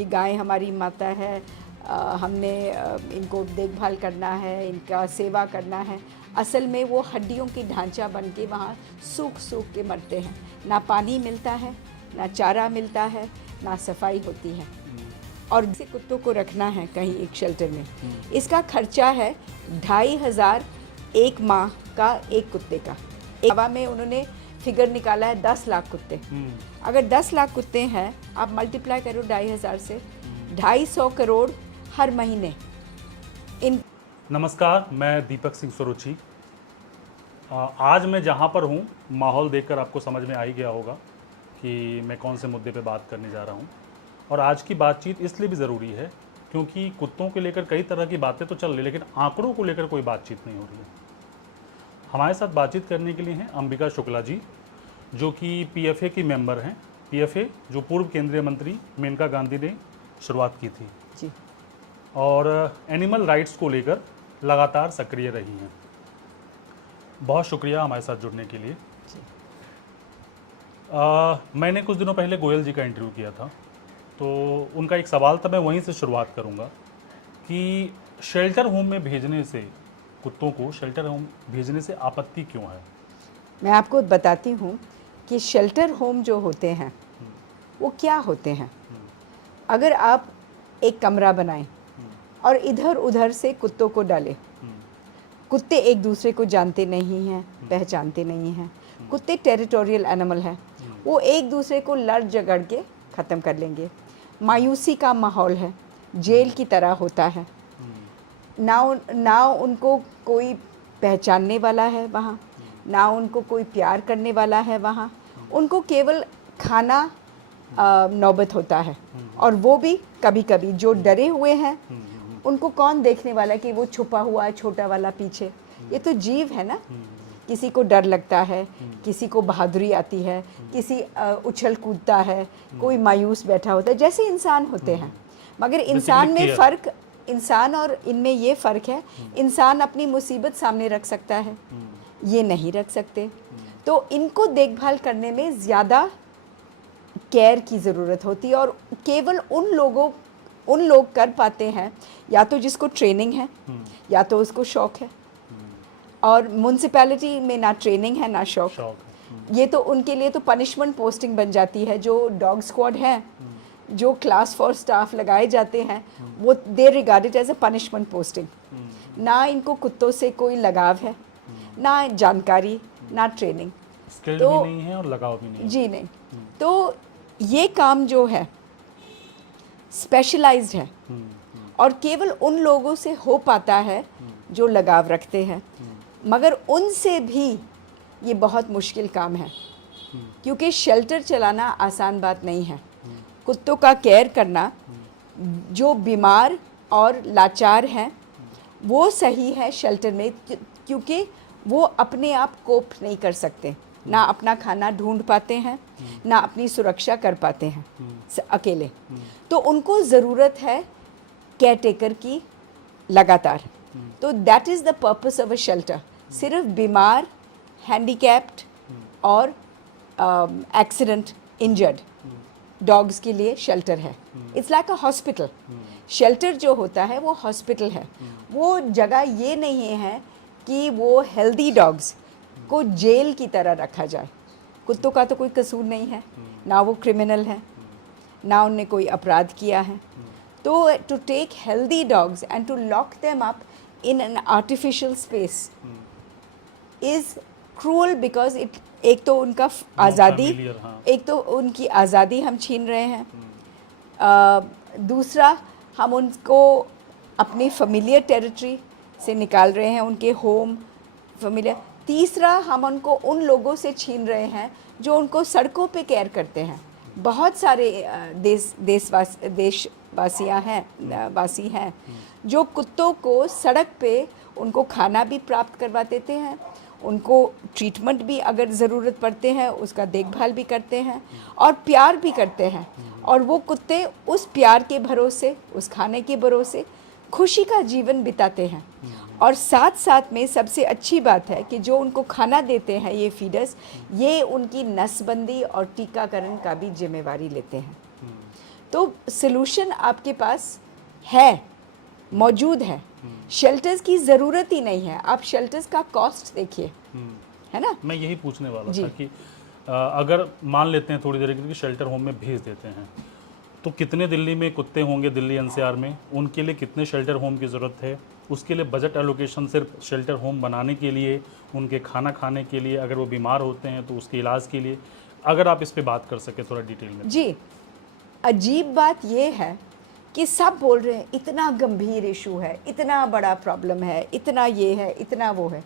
कि गाय हमारी माता है, हमने इनको देखभाल करना है, इनका सेवा करना है। असल में वो हड्डियों की ढांचा बन के वहाँ सूख सूख के मरते हैं। ना पानी मिलता है, ना चारा मिलता है, ना सफाई होती है। और इसे कुत्तों को रखना है कहीं एक शेल्टर में, इसका खर्चा है 2500 एक माह का एक कुत्ते का। एक हवा में उन्होंने फिगर निकाला है 10 लाख कुत्ते। अगर 10 लाख कुत्ते हैं, आप मल्टीप्लाई करो 2500 से, 250 करोड़ हर महीने। इन नमस्कार, मैं दीपक सिंह सरोची। आज मैं जहाँ पर हूँ, माहौल देखकर आपको समझ में आ ही गया होगा कि मैं कौन से मुद्दे पे बात करने जा रहा हूँ। और आज की बातचीत इसलिए भी ज़रूरी है क्योंकि कुत्तों के लेकर कई तरह की बातें तो चल रही, लेकिन आंकड़ों को लेकर कोई बातचीत नहीं हो रही है। हमारे साथ बातचीत करने के लिए हैं अंबिका शुक्ला जी, जो कि पीएफए की मेंबर हैं। पीएफए जो पूर्व केंद्रीय मंत्री मेनका गांधी ने शुरुआत की थी जी। और एनिमल राइट्स को लेकर लगातार सक्रिय रही हैं। बहुत शुक्रिया हमारे साथ जुड़ने के लिए। मैंने कुछ दिनों पहले गोयल जी का इंटरव्यू किया था, तो उनका एक सवाल था, मैं वहीं से शुरुआत करूंगा कि शेल्टर होम में भेजने से, कुत्तों को शेल्टर होम भेजने से आपत्ति क्यों है? मैं आपको बताती हूँ कि शेल्टर होम जो होते हैं वो क्या होते हैं। अगर आप एक कमरा बनाएं और इधर उधर से कुत्तों को डालें, कुत्ते एक दूसरे को जानते नहीं हैं, पहचानते नहीं हैं। कुत्ते टेरिटोरियल एनिमल हैं, वो एक दूसरे को लड़ झगड़ के ख़त्म कर लेंगे। मायूसी का माहौल है, जेल की तरह होता है। ना उनको कोई पहचानने वाला है वहाँ, ना उनको कोई प्यार करने वाला है वहाँ। उनको केवल खाना नौबत होता है, और वो भी कभी कभी जो डरे हुए हैं उनको कौन देखने वाला है कि वो छुपा हुआ है छोटा वाला पीछे। ये तो जीव है ना। किसी को डर लगता है, किसी को बहादुरी आती है, किसी उछल कूदता है, कोई मायूस बैठा होता है, जैसे इंसान होते हैं। मगर इंसान में फ़र्क, इंसान और इनमें ये फ़र्क है, इंसान अपनी मुसीबत सामने रख सकता है, ये नहीं रख सकते। तो इनको देखभाल करने में ज़्यादा केयर की ज़रूरत होती है, और केवल उन लोग कर पाते हैं, या तो जिसको ट्रेनिंग है, या तो उसको शौक़ है। और म्यूनसिपैलिटी में ना ट्रेनिंग है ना शौक़। ये तो उनके लिए तो पनिशमेंट पोस्टिंग बन जाती है। जो डॉग स्क्वाड है, जो क्लास 4 स्टाफ लगाए जाते हैं, वो they regard it as a punishment posting. ना इनको कुत्तों से कोई लगाव है, ना जानकारी, ना ट्रेनिंग, तो भी नहीं है और लगाव भी नहीं है। जी नहीं। तो ये काम जो है स्पेशलाइज्ड है, और केवल उन लोगों से हो पाता है जो लगाव रखते हैं। मगर उनसे भी ये बहुत मुश्किल काम है, क्योंकि शेल्टर चलाना आसान बात नहीं है। कुत्तों का केयर करना, जो बीमार और लाचार हैं वो सही है शेल्टर में, क्योंकि वो अपने आप कोप नहीं कर सकते, ना अपना खाना ढूंढ पाते हैं, ना अपनी सुरक्षा कर पाते हैं अकेले। तो उनको ज़रूरत है केयर टेकर की लगातार। तो that is the purpose of a shelter. सिर्फ बीमार, हैंडीकैप्ड और एक्सीडेंट इंजर्ड डॉग्स के लिए शेल्टर है। It's like a hospital. Shelter जो होता है वो हॉस्पिटल है। वो जगह ये नहीं है कि वो हेल्दी डॉग्स को जेल की तरह रखा जाए। कुत्तों का तो कोई कसूर नहीं है, ना वो क्रिमिनल है, ना उनने कोई अपराध किया है। तो to take healthy dogs and to lock them up in an artificial space is cruel, because it, एक तो उनका आज़ादी, एक तो उनकी आज़ादी हम छीन रहे हैं, दूसरा हम उनको अपनी फेमिलियर टेरिटरी से निकाल रहे हैं, उनके होम फेमिलियर, तीसरा हम उनको उन लोगों से छीन रहे हैं जो उनको सड़कों पे केयर करते हैं। बहुत सारे वासी हैं जो कुत्तों को सड़क पे उनको खाना भी प्राप्त करवा देते हैं, उनको ट्रीटमेंट भी अगर ज़रूरत पड़ते हैं उसका देखभाल भी करते हैं, और प्यार भी करते हैं। और वो कुत्ते उस प्यार के भरोसे, उस खाने के भरोसे खुशी का जीवन बिताते हैं। और साथ साथ में सबसे अच्छी बात है कि जो उनको खाना देते हैं ये फीडर्स, ये उनकी नसबंदी और टीकाकरण का भी जिम्मेवारी लेते हैं। तो सलूशन आपके पास है, मौजूद है। शेल्टर्स की ज़रूरत ही नहीं है। आप शेल्टर्स का कॉस्ट देखिए, है ना। मैं यही पूछने वाला जी। था कि अगर मान लेते हैं थोड़ी देर के लिए शेल्टर होम में भेज देते हैं, तो कितने दिल्ली में कुत्ते होंगे, दिल्ली एनसीआर में, उनके लिए कितने शेल्टर होम की ज़रूरत है, उसके लिए बजट एलोकेशन सिर्फ शेल्टर होम बनाने के लिए, उनके खाना खाने के लिए, अगर वो बीमार होते हैं तो उसके इलाज के लिए, अगर आप इस पे बात कर सके थोड़ा डिटेल में। जी, अजीब बात ये है कि सब बोल रहे हैं इतना गंभीर इशू है, इतना बड़ा प्रॉब्लम है, इतना ये है, इतना वो है।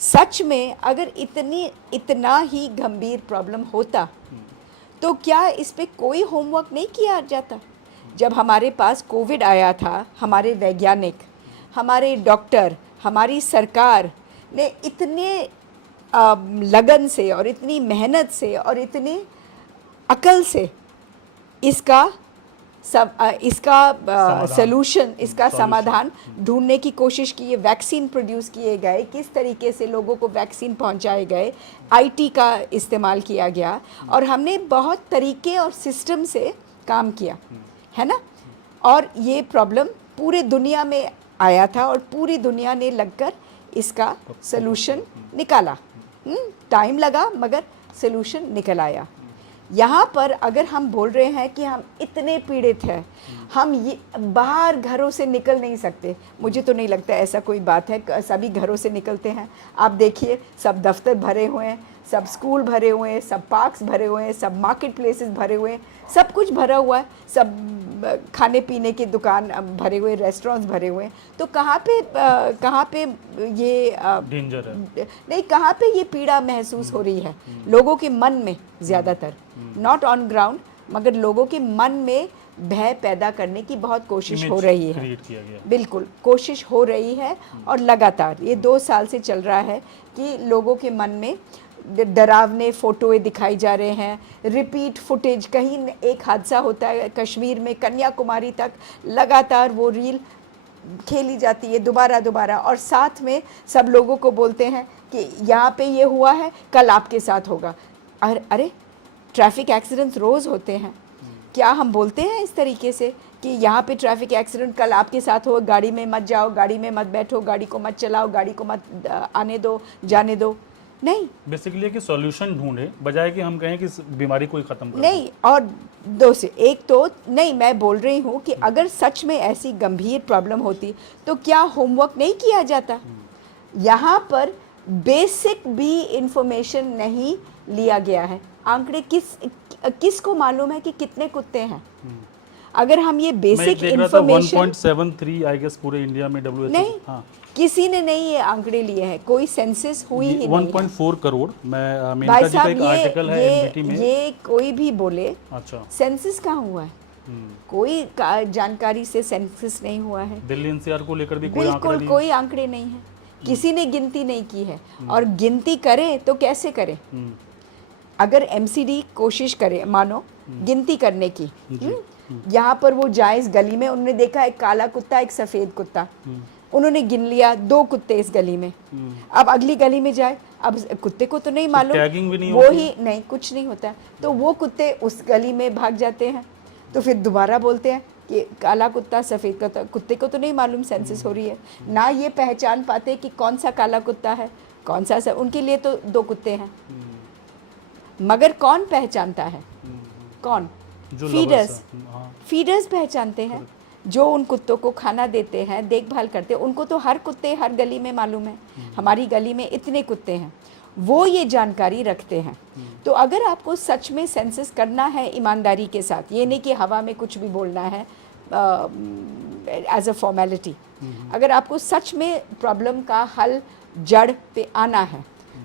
सच में अगर इतना ही गंभीर प्रॉब्लम होता तो क्या इस पे कोई होमवर्क नहीं किया जाता? जब हमारे पास कोविड आया था, हमारे वैज्ञानिक, हमारे डॉक्टर, हमारी सरकार ने इतने लगन से और इतनी मेहनत से और इतनी अकल से इसका सलूशन, इसका समाधान ढूंढने की कोशिश की है। वैक्सीन प्रोड्यूस किए गए, किस तरीके से लोगों को वैक्सीन पहुंचाए गए, आईटी का इस्तेमाल किया गया और हमने बहुत तरीके और सिस्टम से काम किया, है ना। और ये प्रॉब्लम पूरे दुनिया में आया था और पूरी दुनिया ने लगकर इसका सलूशन निकाला। टाइम लगा मगर सलूशन निकल आया। यहाँ पर अगर हम बोल रहे हैं कि हम इतने पीड़ित हैं, हम ये बाहर घरों से निकल नहीं सकते, मुझे तो नहीं लगता ऐसा कोई बात है। सभी घरों से निकलते हैं। आप देखिए, सब दफ्तर भरे हुए हैं, सब स्कूल भरे हुए हैं, सब पार्क्स भरे हुए हैं, सब मार्केट प्लेसेस भरे हुए हैं, सब कुछ भरा हुआ है, सब खाने पीने की दुकान भरे हुए, रेस्टोरेंट्स भरे हुए हैं। तो कहाँ पे ये डेंजर है नहीं, कहाँ पे ये पीड़ा महसूस हो रही है लोगों के मन में? ज़्यादातर नॉट ऑन ग्राउंड, मगर लोगों के मन में भय पैदा करने की बहुत कोशिश हो रही है। क्रिएट किया गया। बिल्कुल कोशिश हो रही है और लगातार ये 2 साल से चल रहा है कि लोगों के मन में डरावने फ़ोटोएं दिखाई जा रहे हैं, रिपीट फुटेज। कहीं एक हादसा होता है कश्मीर में, कन्याकुमारी तक लगातार वो रील खेली जाती है दोबारा, और साथ में सब लोगों को बोलते हैं कि यहाँ पे ये हुआ है, कल आपके साथ होगा। अरे ट्रैफिक एक्सीडेंट्स रोज़ होते हैं, क्या हम बोलते हैं इस तरीके से कि यहाँ पे ट्रैफिक एक्सीडेंट कल आपके साथ हो, गाड़ी में मत जाओ, गाड़ी में मत बैठो, गाड़ी को मत चलाओ, गाड़ी को मत आने दो, जाने दो? नहीं, बेसिकली कि सॉल्यूशन ढूंढे बजाय कि हम कहें कि बीमारी कोई ख़त्म कर नहीं। और 2 से 1 तो नहीं, मैं बोल रही हूँ कि अगर सच में ऐसी गंभीर प्रॉब्लम होती तो क्या होमवर्क नहीं किया जाता? यहाँ पर बेसिक भी इंफॉर्मेशन नहीं लिया गया है। आंकड़े किसको मालूम है कि कितने कुत्ते हैं? अगर हम ये बेसिक इंफॉर्मेशन 1.73 आई गेस पूरे इंडिया में WHO। नहीं, हाँ, किसी ने नहीं ये आंकड़े लिए हैं, कोई सेंसस हुई ही नहीं है। 1.4 करोड़। मैं मेनका भाई जी का साहब, एक आर्टिकल है एनडीटी में। ये कोई भी बोले अच्छा, सेंसस कहाँ हुआ है? कोई जानकारी से सेंसस नहीं हुआ है। दिल्ली एनसीआर को लेकर भी कोई आंकड़ा बिल्कुल नहीं। कोई आंकड़े नहीं है, किसी ने गिनती नहीं की है। और गिनती करें तो कैसे करें? अगर एमसीडी कोशिश करे, मानो गिनती करने की, यहाँ पर वो जाए इस गली में, उन्होंने देखा एक काला कुत्ता, एक सफ़ेद कुत्ता, उन्होंने गिन लिया 2 कुत्ते इस गली में। अब अगली गली में जाए, अब कुत्ते को तो नहीं मालूम, टैगिंग भी नहीं वो होती? ही नहीं, कुछ नहीं होता। तो वो कुत्ते उस गली में भाग जाते हैं, तो फिर दोबारा बोलते हैं कि काला कुत्ता, सफ़ेद कुत्ता। कुत्ते को तो नहीं मालूम सेंसस हो रही है, ना ये पहचान पाते कि कौन सा काला कुत्ता है, कौन सा उनके लिए तो 2 कुत्ते हैं। मगर कौन पहचानता है? कौन? फीडर्स पहचानते हैं, जो उन कुत्तों को खाना देते हैं, देखभाल करते हैं। उनको तो हर कुत्ते हर गली में मालूम है, हमारी गली में इतने कुत्ते हैं, वो ये जानकारी रखते हैं। तो अगर आपको सच में सेंसस करना है ईमानदारी के साथ, ये नहीं कि हवा में कुछ भी बोलना है एज अ फॉर्मेलिटी, अगर आपको सच में प्रॉब्लम का हल जड़ पे आना है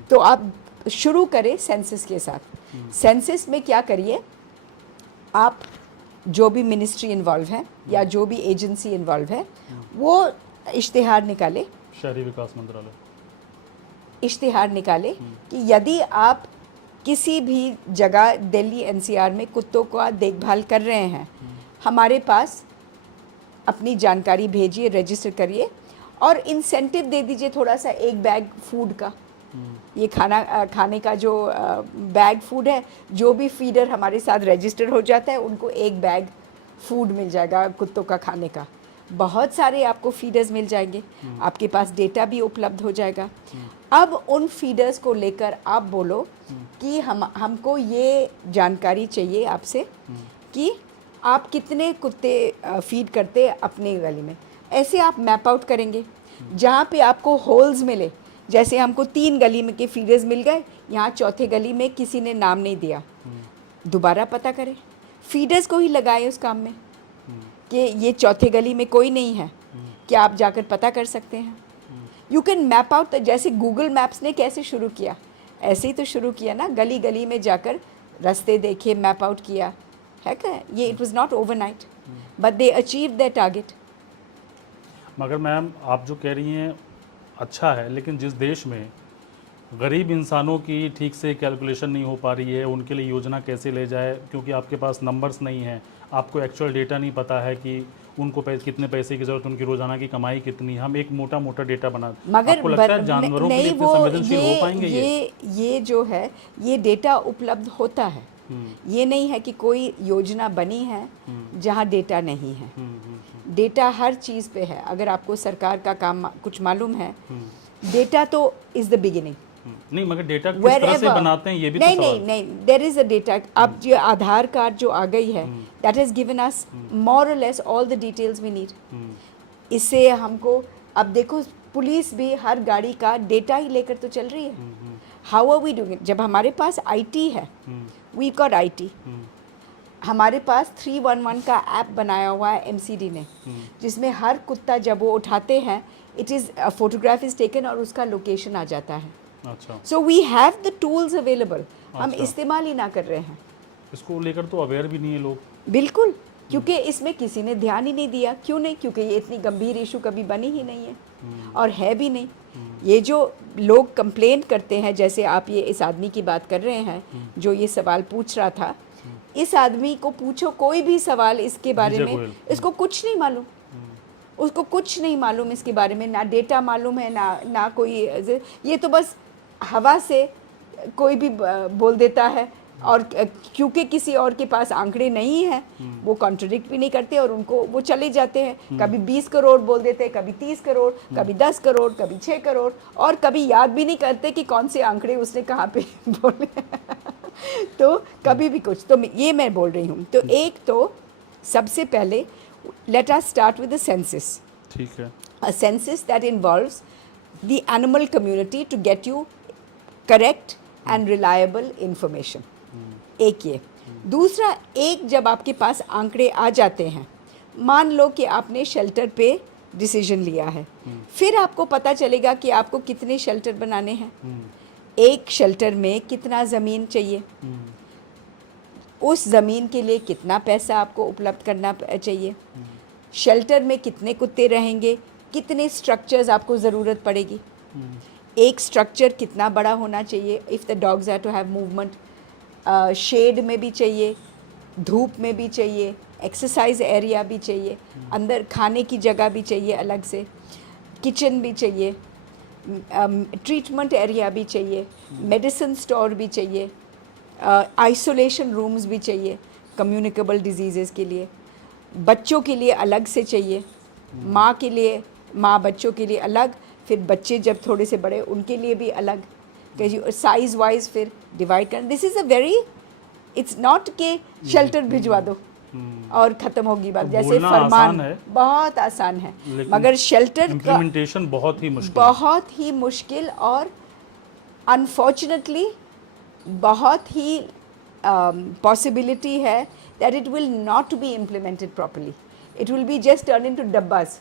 तो आप शुरू करें सेंसस के साथ। सेंसस में क्या करिए, आप जो भी मिनिस्ट्री इन्वॉल्व है या जो भी एजेंसी इन्वॉल्व है, वो इश्तिहार निकाले, शहरी विकास मंत्रालय इश्तिहार निकाले कि यदि आप किसी भी जगह दिल्ली एनसीआर में कुत्तों का देखभाल कर रहे हैं, हमारे पास अपनी जानकारी भेजिए, रजिस्टर करिए और इंसेंटिव दे दीजिए थोड़ा सा, 1 बैग फूड का। ये खाने का जो बैग फूड है, जो भी फीडर हमारे साथ रजिस्टर हो जाता है उनको 1 बैग फूड मिल जाएगा कुत्तों का खाने का, बहुत सारे आपको फीडर्स मिल जाएंगे, आपके पास डेटा भी उपलब्ध हो जाएगा। अब उन फीडर्स को लेकर आप बोलो कि हमको ये जानकारी चाहिए आपसे कि आप कितने कुत्ते फीड करते अपने गली में। ऐसे आप मैप आउट करेंगे, जहाँ पे आपको होल्स मिले, जैसे हमको 3 गली में के फीडर्स मिल गए, यहाँ चौथे गली में किसी ने नाम नहीं दिया, दोबारा पता करें, फीडर्स को ही लगाए उस काम में कि ये चौथे गली में कोई नहीं है, क्या आप जाकर पता कर सकते हैं। यू कैन मैप आउट, जैसे गूगल मैप्स ने कैसे शुरू किया, ऐसे ही तो शुरू किया ना, गली गली में जाकर रास्ते देखे, मैप आउट किया है क्या ये। It was not overnight but they achieve their target. मगर मैम आप जो कह रही हैं अच्छा है, लेकिन जिस देश में गरीब इंसानों की ठीक से कैलकुलेशन नहीं हो पा रही है, उनके लिए योजना कैसे ले जाए, क्योंकि आपके पास नंबर्स नहीं हैं, आपको एक्चुअल डेटा नहीं पता है कि उनको कितने पैसे की ज़रूरत, उनकी रोज़ाना की कमाई कितनी, हम एक मोटा मोटा डेटा बना, मगर आपको लगता है जानवरों के लिए इतने संवेदनशील हो पाएंगे ये जो है ये डेटा उपलब्ध होता है। ये नहीं है कि कोई योजना बनी है जहाँ डेटा नहीं है। डेटा हर चीज़ पे है। अगर आपको सरकार का काम कुछ मालूम है, डेटा तो इज़ द बिगिनिंग। नहीं, मगर डेटा किस तरह से बनाते हैं ये भी नहीं तो सवाल। नहीं, देयर इज़ अ डेटा। अब जो आधार कार्ड जो आ गई है, that has given us more और less all the details we need. इससे हमको अब देखो, पुलिस भी हर गाड़ी का डेटा ही लेकर तो चल रही है। How are we doing it? जब हमारे पास आईटी है, वी गॉट आईटी, हमारे पास 311 का ऐप बनाया हुआ है एमसीडी ने, जिसमें हर कुत्ता जब वो उठाते हैं, it is photograph is taken और उसका लोकेशन आ जाता है। अच्छा, so we have the tools available, हम अच्छा। इस्तेमाल ही ना कर रहे हैं। इसको लेकर तो अवेयर भी नहीं है लोग। बिल्कुल, क्योंकि इसमें किसी ने ध्यान ही नहीं दिया। क्यों नहीं? क्योंकि ये इतनी गंभीर इशू कभी बनी ही नहीं है और है भी नहीं। ये जो लोग कंप्लेन करते हैं, जैसे आप ये इस आदमी की बात कर रहे हैं जो ये सवाल पूछ रहा था, इस आदमी को पूछो कोई भी सवाल इसके बारे में, इसको कुछ नहीं मालूम, उसको कुछ नहीं मालूम इसके बारे में, ना डेटा मालूम है, ना कोई, ये तो बस हवा से कोई भी बोल देता है। और क्योंकि किसी और के पास आंकड़े नहीं हैं, वो कॉन्ट्रडिक्ट भी नहीं करते और उनको वो चले जाते हैं। कभी 20 करोड़ बोल देते हैं, कभी 30 करोड़, कभी 10 करोड़, कभी 6 करोड़, और कभी याद भी नहीं करते कि कौन से आंकड़े उसने कहाँ पे बोले। तो कभी भी कुछ, तो ये मैं बोल रही हूँ। तो एक तो सबसे पहले let us start with the census. ठीक है। A census that involves the animal community to get you correct and reliable information. एक ये। दूसरा, एक जब आपके पास आंकड़े आ जाते हैं, मान लो कि आपने शेल्टर पे डिसीजन लिया है, फिर आपको पता चलेगा कि आपको कितने शेल्टर बनाने हैं, एक शेल्टर में कितना ज़मीन चाहिए, उस ज़मीन के लिए कितना पैसा आपको उपलब्ध करना चाहिए, शेल्टर में कितने कुत्ते रहेंगे, कितने स्ट्रक्चर्स आपको ज़रूरत पड़ेगी, एक स्ट्रक्चर कितना बड़ा होना चाहिए if the dogs are to have movement, shed में भी चाहिए, धूप में भी चाहिए, एक्सरसाइज एरिया भी चाहिए, अंदर खाने की जगह भी चाहिए अलग से, किचन भी चाहिए, ट्रीटमेंट एरिया भी चाहिए, मेडिसिन स्टोर भी चाहिए, आइसोलेशन रूम्स भी चाहिए कम्युनिकेबल डिजीज़ के लिए, बच्चों के लिए अलग से चाहिए, माँ के लिए, माँ बच्चों के लिए अलग, फिर बच्चे जब थोड़े से बड़े उनके लिए भी अलग, साइज़ वाइज फिर डिवाइड करना। This is a very, it's not के शेल्टर भिजवा दो और ख़त्म होगी बात, जैसे फरमान है, बहुत आसान है, मगर शेल्टर इम्प्लीमेंटेशन बहुत ही मुश्किल और अनफॉर्चुनेटली बहुत ही पॉसिबिलिटी है that it will not be implemented properly. It will be just turn into डब्बास।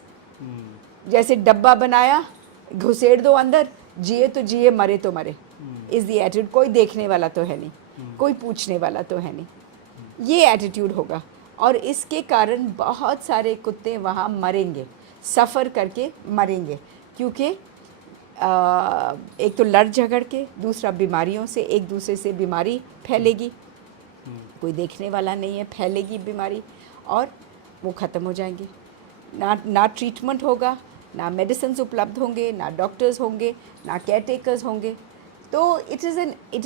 जैसे डब्बा बनाया, घुसेड़ दो अंदर, जिए तो जिए, मरे तो मरे, इज़ दी एटीट्यूड। कोई देखने वाला तो है नहीं, कोई पूछने वाला तो है नहीं, ये एटीट्यूड होगा और इसके कारण बहुत सारे कुत्ते वहाँ मरेंगे, सफ़र करके मरेंगे, क्योंकि एक तो लड़ झगड़ के, दूसरा बीमारियों से, एक दूसरे से बीमारी फैलेगी, कोई देखने वाला नहीं है, फैलेगी बीमारी और वो ख़त्म हो जाएंगे। ना ट्रीटमेंट होगा, ना मेडिसिन उपलब्ध होंगे, ना डॉक्टर्स होंगे, ना केयर टेकर्स होंगे, तो it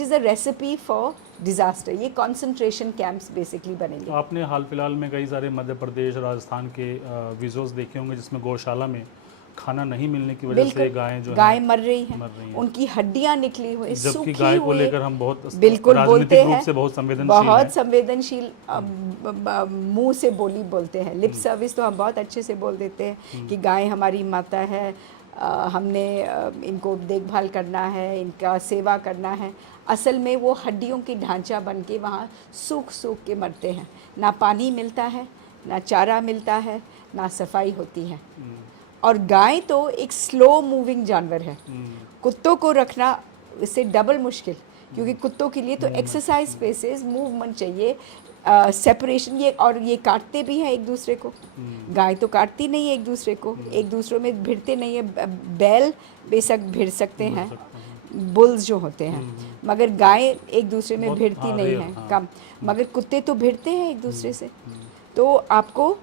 is a recipe for disaster. ये कंसंट्रेशन कैंप्स बेसिकली बनेंगे। आपने हाल फिलहाल में कई सारे मध्य प्रदेश राजस्थान के विजुअल्स देखे होंगे जिसमें गौशाला में खाना नहीं मिलने की वजह से गायें जो गाय हैं मर रही हैं, मर रही हैं। उनकी हड्डियां निकली हुई, जबकि सूखी गाय को हुई, लेकर हम बहुत बिल्कुल बोलते राजनीतिक रूप हैं, से बहुत संवेदनशील बहुत हैं। संवेदनशील, मुंह से बोली बोलते हैं, लिप सर्विस तो हम बहुत अच्छे से बोल देते हैं कि गाय हमारी माता है, हमने इनको देखभाल करना है, इनका सेवा करना है। असल में वो हड्डियों की ढांचा बन के वहाँ सूख सूख के मरते हैं। ना पानी मिलता है, ना चारा मिलता है, ना सफाई होती है। और गाय तो एक स्लो मूविंग जानवर है। कुत्तों को रखना इससे डबल मुश्किल, क्योंकि कुत्तों के लिए तो एक्सरसाइज स्पेसेस, मूवमेंट चाहिए, सेपरेशन। ये और ये काटते भी हैं एक दूसरे को। गाय तो काटती नहीं है एक दूसरे को, एक दूसरे में भिड़ते नहीं है। बैल बेशक भिड़ सकते हैं, बुल्स जो होते हैं, मगर गाय एक दूसरे में भिड़ती नहीं है, कम। मगर कुत्ते तो भिड़ते हैं एक दूसरे से। तो आपको